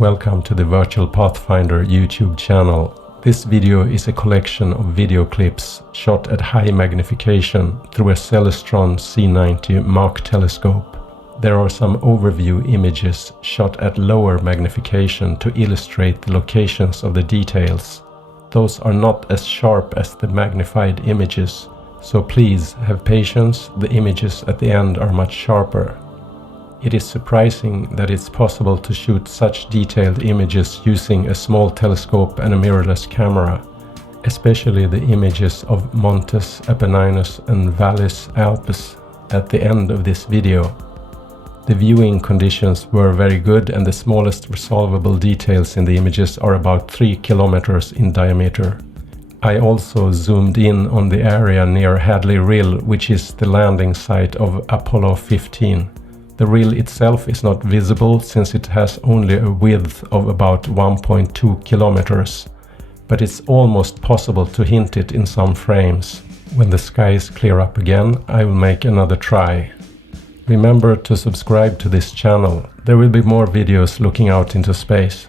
Welcome to the Virtual Pathfinder YouTube channel. This video is a collection of video clips shot at high magnification through a Celestron C90 Mach telescope. There are some overview images shot at lower magnification to illustrate the locations of the details. Those are not as sharp as the magnified images, so please have patience, the images at the end are much sharper. It is surprising that it's possible to shoot such detailed images using a small telescope and a mirrorless camera, especially the images of Montes Apenninus and Vallis Alpes at the end of this video. The viewing conditions were very good and the smallest resolvable details in the images are about 3 kilometers in diameter. I also zoomed in on the area near Hadley Rill, which is the landing site of Apollo 15. The rill itself is not visible since it has only a width of about 1.2 kilometers, but it's almost possible to hint it in some frames. When the skies clear up again, I will make another try. Remember to subscribe to this channel. There will be more videos looking out into space.